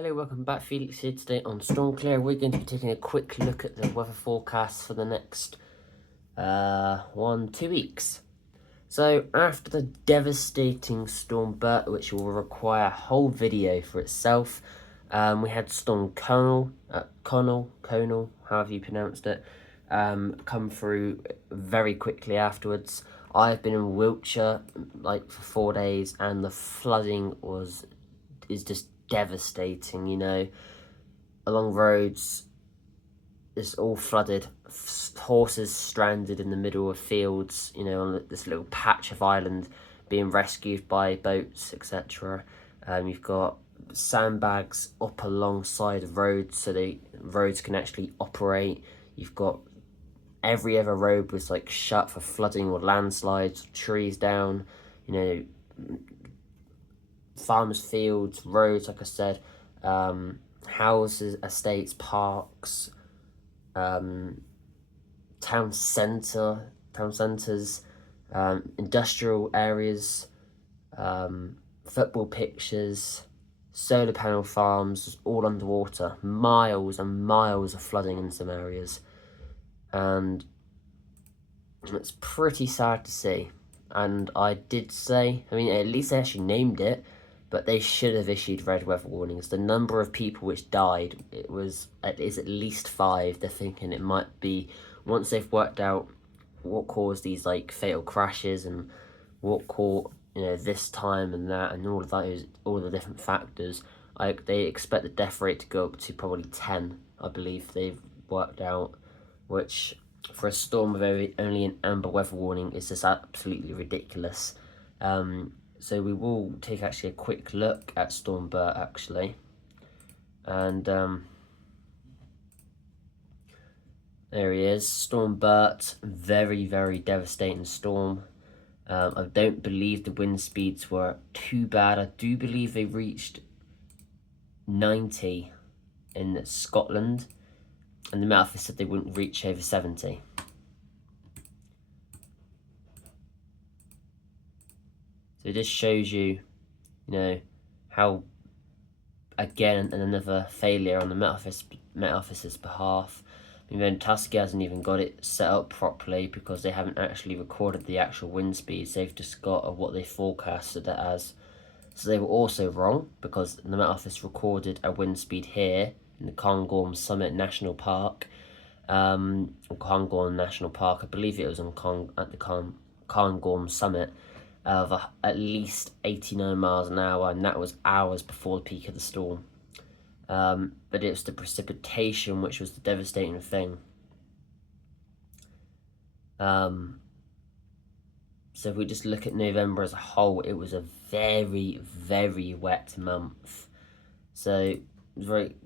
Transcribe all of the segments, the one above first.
Hello, welcome back. Felix here today on Storm Clear. We're going to be taking a quick look at the weather forecast for the next 2 weeks. So after the devastating Storm Bert, which will require a whole video for itself, we had Storm Conal, however you pronounced it, come through very quickly afterwards. I've been in Wiltshire for 4 days, and the flooding is just devastating, along roads. It's all flooded, horses stranded in the middle of fields, on this little patch of island, being rescued by boats, etc. You've got sandbags up alongside roads so the roads can actually operate. You've got every other road was shut for flooding or landslides, trees down, farmers' fields, roads, like I said, houses, estates, parks, town centres, industrial areas, football pitches, solar panel farms, all underwater. Miles and miles of flooding in some areas, and it's pretty sad to see. And I did say, at least they actually named it, but they should have issued red weather warnings. The number of people which died, is at least 5. They're thinking it might be, once they've worked out what caused these fatal crashes and what caused this time and that and all of those, all the different factors, they expect the death rate to go up to probably 10, I believe they've worked out, which for a storm with only an amber weather warning is just absolutely ridiculous. So we will take actually a quick look at Storm Bert actually, and there he is, Storm Bert. Very, very devastating storm. I don't believe the wind speeds were too bad. I do believe they reached 90 in Scotland, and the Met Office said they wouldn't reach over 70. So it just shows you, how, again, another failure on the Met Office's behalf. Tusky hasn't even got it set up properly because they haven't actually recorded the actual wind speeds. They've just got what they forecasted it as. So they were also wrong, because the Met Office recorded a wind speed here in the Cairngorm Summit National Park. Cairngorm National Park, I believe it was at the Cairngorm Summit, of at least 89 miles an hour, and that was hours before the peak of the storm. But it was the precipitation which was the devastating thing. So if we just look at November as a whole, it was a very, very wet month. So it was very,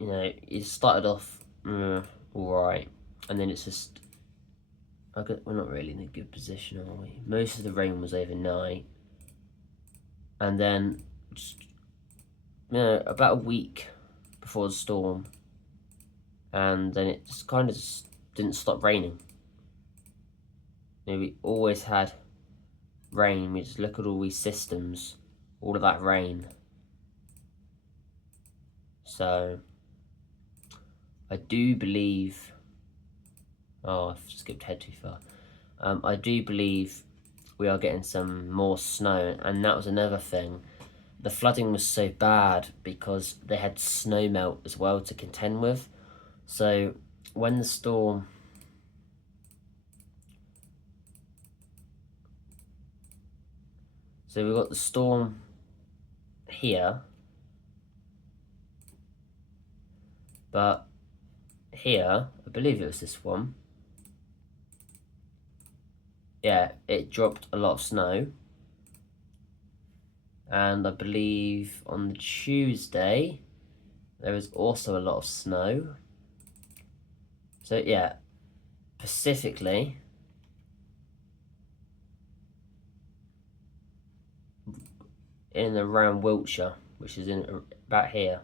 it started off alright, and then it's just, we're not really in a good position, are we? Most of the rain was overnight, and then just, about a week before the storm, and then it just kind of didn't stop raining. We always had rain. We just look at all these systems, all of that rain. So I do believe, I've skipped ahead too far. I do believe we are getting some more snow, and that was another thing. The flooding was so bad because they had snow melt as well to contend with. So when the storm, so we've got the storm here, but here, I believe it was this one, yeah, it dropped a lot of snow. And I believe on the Tuesday, there was also a lot of snow. So yeah, specifically, in and around Wiltshire, which is in about here.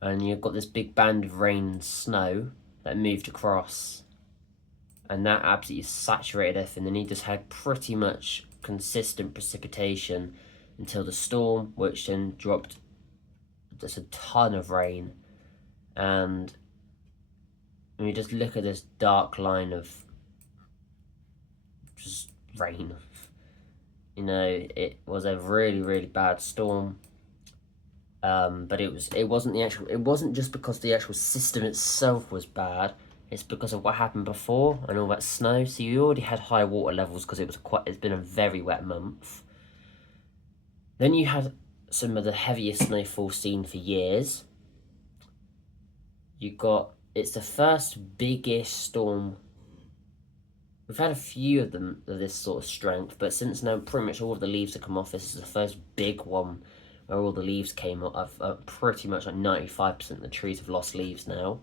And you've got this big band of rain and snow that moved across, and that absolutely saturated everything. And he just had pretty much consistent precipitation until the storm, which then dropped just a ton of rain. And when you just look at this dark line of just rain, it was a really, really bad storm. But it wasn't just because the actual system itself was bad. It's because of what happened before and all that snow. So you already had high water levels because it's been a very wet month. Then you had some of the heaviest snowfall seen for years. It's the first biggest storm. We've had a few of them of this sort of strength, but since now pretty much all of the leaves have come off, this is the first big one where all the leaves came off. Pretty much like 95% of the trees have lost leaves now.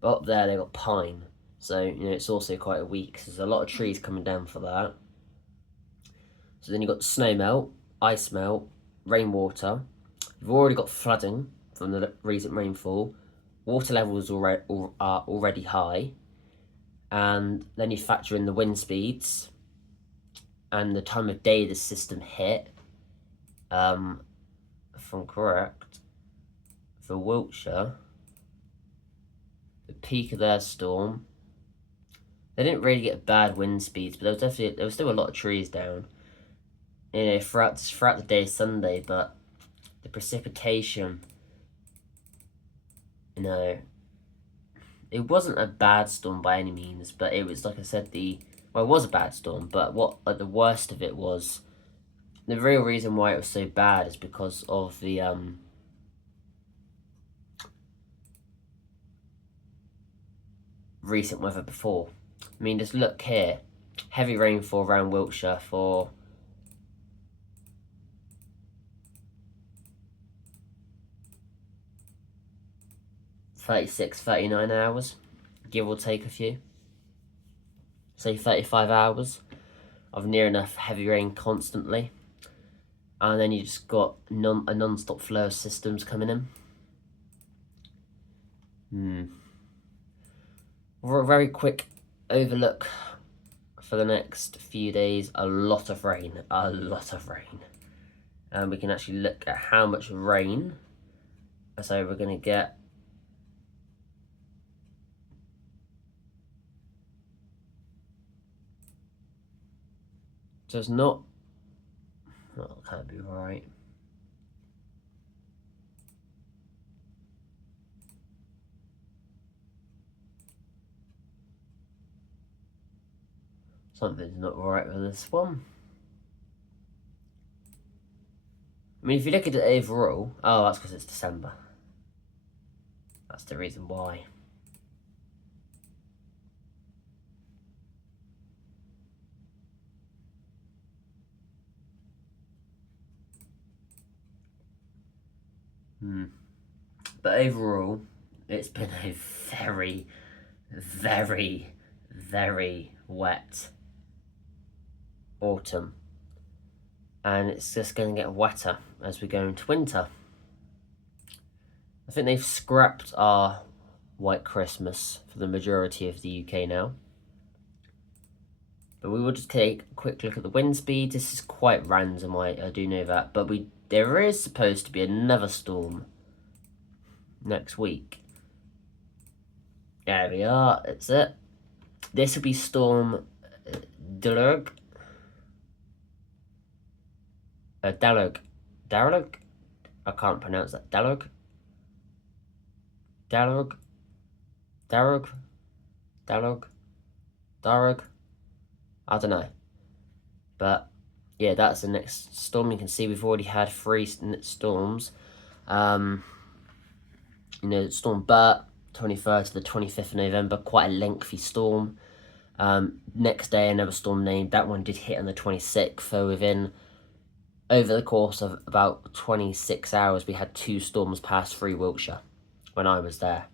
But up there, they've got pine. So, it's also quite a weak, because there's a lot of trees coming down for that. So then you've got snow melt, ice melt, rainwater. You've already got flooding from the recent rainfall. Water levels are already high. And then you factor in the wind speeds and the time of day the system hit. If I'm correct, for Wiltshire, the peak of their storm, they didn't really get bad wind speeds, but there was still a lot of trees down, throughout the day Sunday. But the precipitation, it wasn't a bad storm by any means, but it was, like I said, it was a bad storm. But the worst of it was, the real reason why it was so bad is because of the recent weather before. I mean, just look here. Heavy rainfall around Wiltshire for 36, 39 hours, give or take a few. Say 35 hours of near enough heavy rain constantly. And then you just got a non-stop flow of systems coming in. For a very quick overlook for the next few days, a lot of rain. And we can actually look at how much rain. So we're going to get it's not, well, it can't be right. Something's not right with this one. I mean, if you look at it overall, that's because it's December. That's the reason why. But overall, it's been a very, very, very wet autumn. And it's just going to get wetter as we go into winter. I think they've scrapped our White Christmas for the majority of the UK now. But we will just take a quick look at the wind speed. This is quite random, I do know that. But there is supposed to be another storm next week. There we are, that's it. This will be Storm Dalurg. Dalurg. I can't pronounce that. Dalurg. I don't know. But yeah, that's the next storm. You can see we've already had 3 storms. Storm Bert, 23rd to the 25th of November, quite a lengthy storm. Next day, another storm named. That one did hit on the 26th, so over the course of about 26 hours, we had 2 storms pass through Wiltshire when I was there.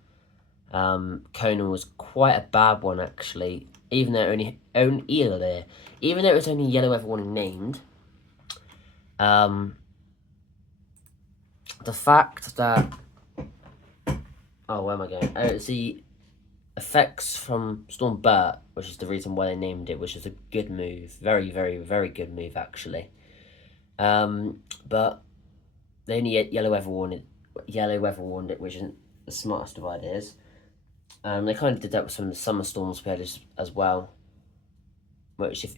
Conan was quite a bad one, actually, even though it was only yellow weather warning named. The fact that where am I going? It's the effects from Storm Bert, which is the reason why they named it, which is a good move. Very, very, very good move, actually. But they only yellow weather warned it, which isn't the smartest of ideas. They kind of did that with some of the summer storms we had as well, which if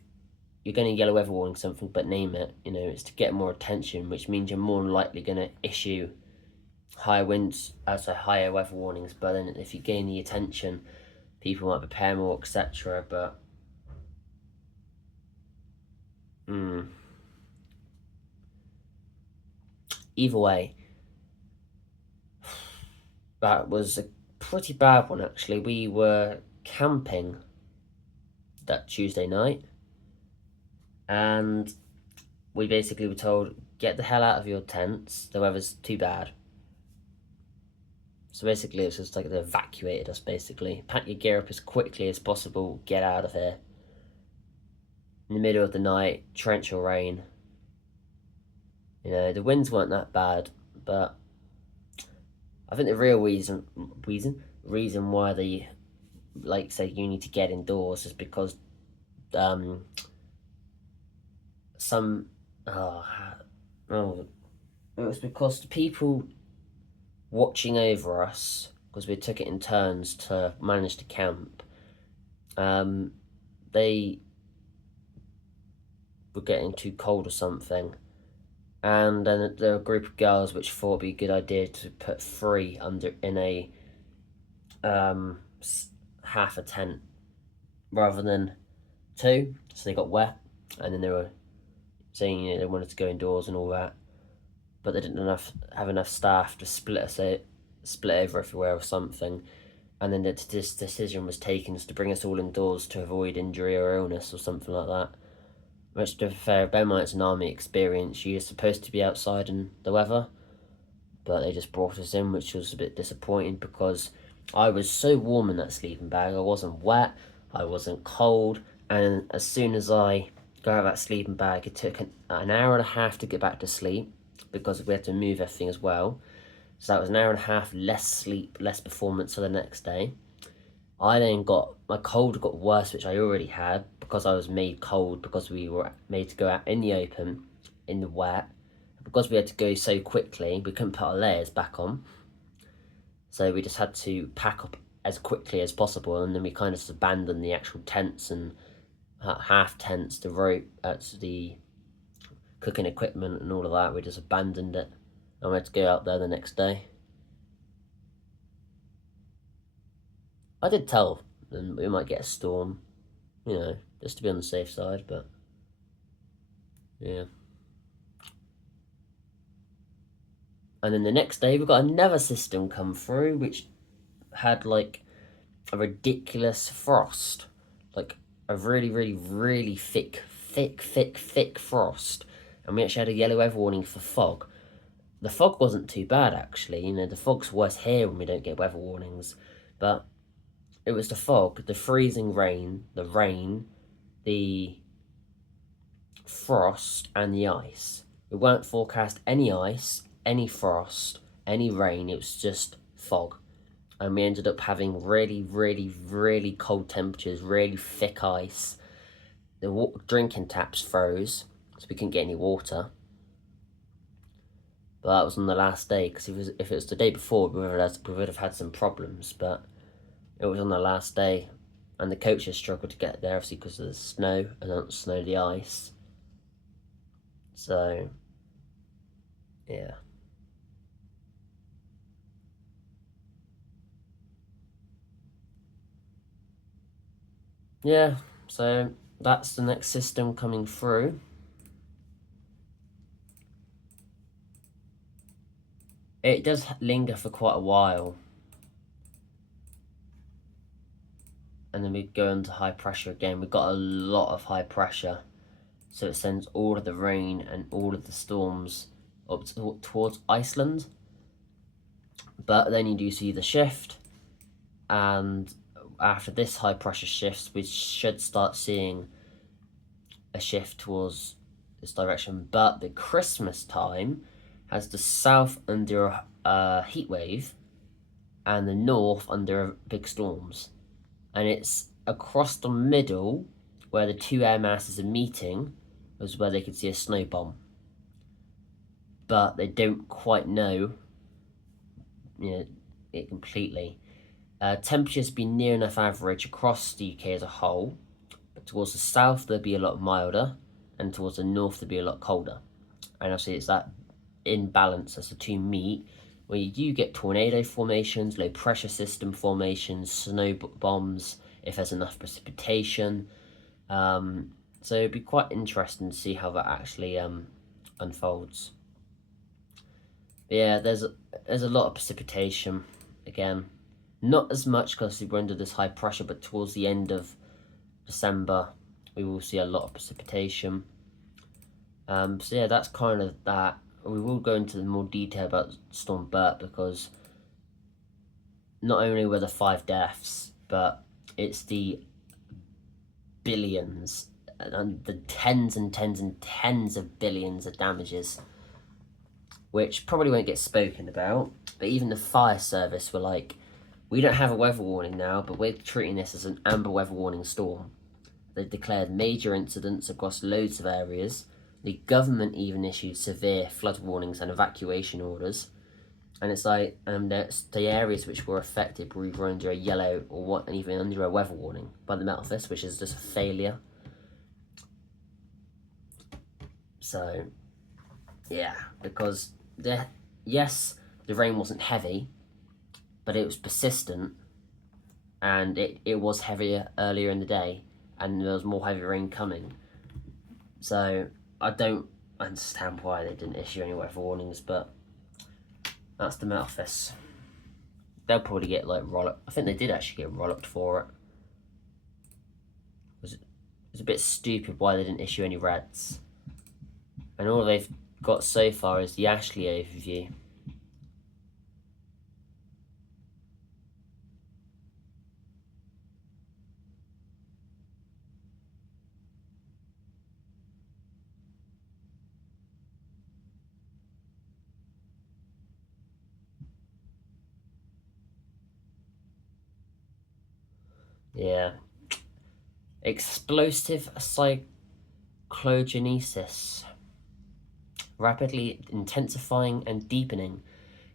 you're going to yellow weather warning something but name it, it's to get more attention, which means you're more than likely going to issue higher winds, higher weather warnings. But then if you gain the attention, people might prepare more, etc. But either way, that was a pretty bad one actually. We were camping that Tuesday night, and we basically were told, get the hell out of your tents, the weather's too bad. So basically it's just like they evacuated us basically. Pack your gear up as quickly as possible, get out of here. In the middle of the night, torrential rain. The winds weren't that bad, but I think the real reason why they say you need to get indoors is because it was because the people watching over us, because we took it in turns to manage to camp, they were getting too cold or something, and then there were a group of girls which thought it'd be a good idea to put 3 in a half a tent rather than 2, so they got wet, and then they were saying they wanted to go indoors and all that, but they didn't have enough staff to split over everywhere or something, and then this decision was taken to bring us all indoors to avoid injury or illness or something like that. Which, to be fair, bear in mind it's an army experience. You're supposed to be outside in the weather, but they just brought us in, which was a bit disappointing because I was so warm in that sleeping bag. I wasn't wet, I wasn't cold, and as soon as I got out of that sleeping bag, it took an hour and a half to get back to sleep because we had to move everything as well. So that was an hour and a half less sleep, less performance for the next day. I then my cold got worse, which I already had, because I was made cold, because we were made to go out in the open, in the wet. Because we had to go so quickly, we couldn't put our layers back on. So we just had to pack up as quickly as possible, and then we kind of just abandoned the actual tents and half tents, the rope, the cooking equipment and all of that. We just abandoned it, and we had to go out there the next day. I did tell them we might get a storm, just to be on the safe side, but yeah. And then the next day we got another system come through which had like a ridiculous frost, like a really, really, really thick frost, and we actually had a yellow weather warning for fog. The fog wasn't too bad actually, the fog's worse here when we don't get weather warnings, but it was the fog, the freezing rain, the frost, and the ice. We weren't forecast any ice, any frost, any rain. It was just fog. And we ended up having really, really, really cold temperatures, really thick ice. The drinking taps froze, so we couldn't get any water. But that was on the last day, because if it was the day before, we would have had some problems, but it was on the last day, and the coaches struggled to get there, obviously because of the snow, and not the snow, the ice. So, yeah. Yeah, so that's the next system coming through. It does linger for quite a while. And then we go into high pressure again. We've got a lot of high pressure, so it sends all of the rain and all of the storms up towards Iceland. But then you do see the shift, and after this high pressure shifts, we should start seeing a shift towards this direction. But the Christmas time has the south under a heat wave and the north under big storms. And it's across the middle where the two air masses are meeting is where they could see a snow bomb. but they don't quite know, it completely. Temperatures have been near enough average across the UK as a whole, but towards the south they'll be a lot milder, and towards the north they'll be a lot colder. And obviously it's that imbalance as the two meet, where you do get tornado formations, low pressure system formations, snow bombs, if there's enough precipitation. So it'd be quite interesting to see how that actually unfolds. But yeah, there's a lot of precipitation again. Not as much because we're under this high pressure, but towards the end of December, we will see a lot of precipitation. So yeah, that's kind of that. We will go into more detail about Storm Bert, because not only were there 5 deaths, but it's the billions and the tens and tens and tens of billions of damages, which probably won't get spoken about. But even the fire service were like, we don't have a weather warning now, but we're treating this as an amber weather warning storm. They declared major incidents across loads of areas. The government even issued severe flood warnings and evacuation orders. And it's like, the areas which were affected were either under a yellow or even under a weather warning by the Met Office, which is just a failure. So, yeah, because yes, the rain wasn't heavy, but it was persistent, and it was heavier earlier in the day, and there was more heavy rain coming. So I don't understand why they didn't issue any weather warnings, but that's the Met Office. They'll probably get like rollopped. I think they did actually get rollopped for it. It was a bit stupid why they didn't issue any reds. And all they've got so far is the Ashley overview. Yeah. Explosive cyclogenesis. Rapidly intensifying and deepening.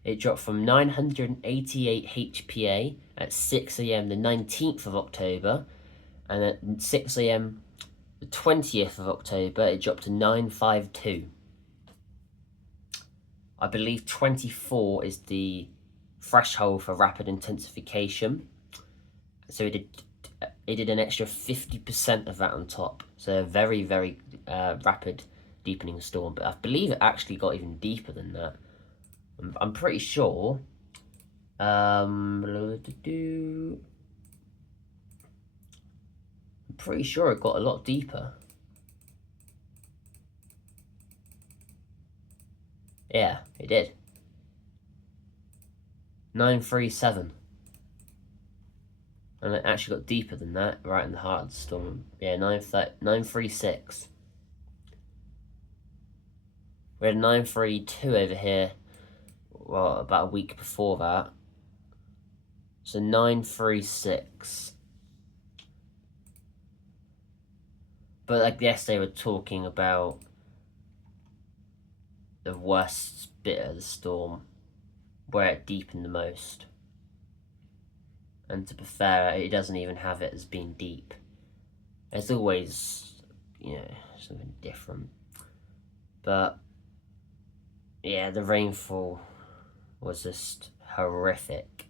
It dropped from 988 HPA at 6 a.m. the 19th of October, and at 6 a.m. the 20th of October, it dropped to 952. I believe 24 is the threshold for rapid intensification. So it did an extra 50% of that on top. So a very, very rapid deepening storm. But I believe it actually got even deeper than that. I'm pretty sure. I'm pretty sure it got a lot deeper. Yeah, it did. 937. And it actually got deeper than that, right in the heart of the storm. Yeah, 936. We had 932 over here, well, about a week before that. So 936. But I guess they were talking about the worst bit of the storm, where it deepened the most. And to be fair, it doesn't even have it as being deep. There's always, something different. But, yeah, the rainfall was just horrific.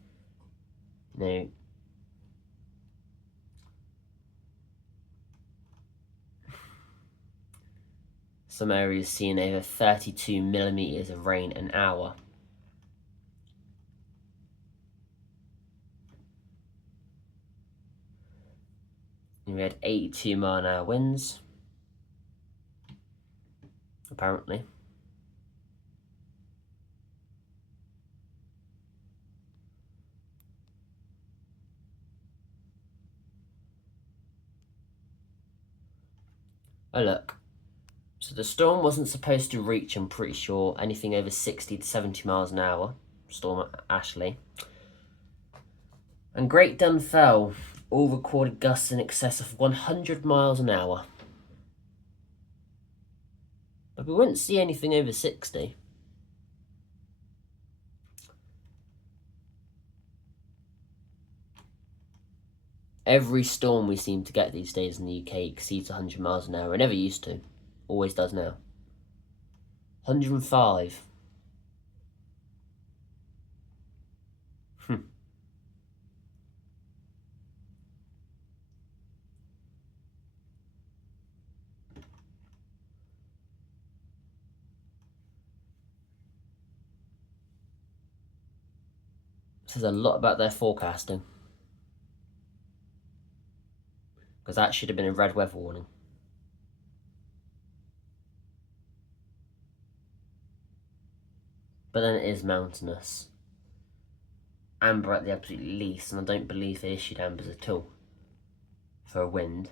Some areas seeing over 32 millimeters of rain an hour. And we had 82-mile-an-hour winds, apparently. Oh look, so the storm wasn't supposed to reach, I'm pretty sure, anything over 60 to 70 miles an hour, Storm Ashley. And Great Dunfell all recorded gusts in excess of 100 miles an hour. But we wouldn't see anything over 60. Every storm we seem to get these days in the UK exceeds 100 miles an hour. It never used to. Always does now. 105. Says a lot about their forecasting. Because that should have been a red weather warning. But then it is mountainous. Amber at the absolute least, and I don't believe they issued ambers at all for a wind.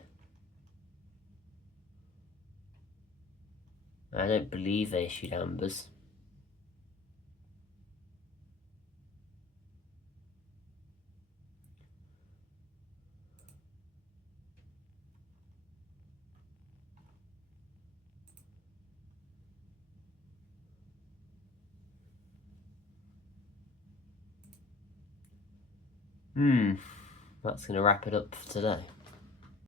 I don't believe they issued ambers. That's going to wrap it up for today.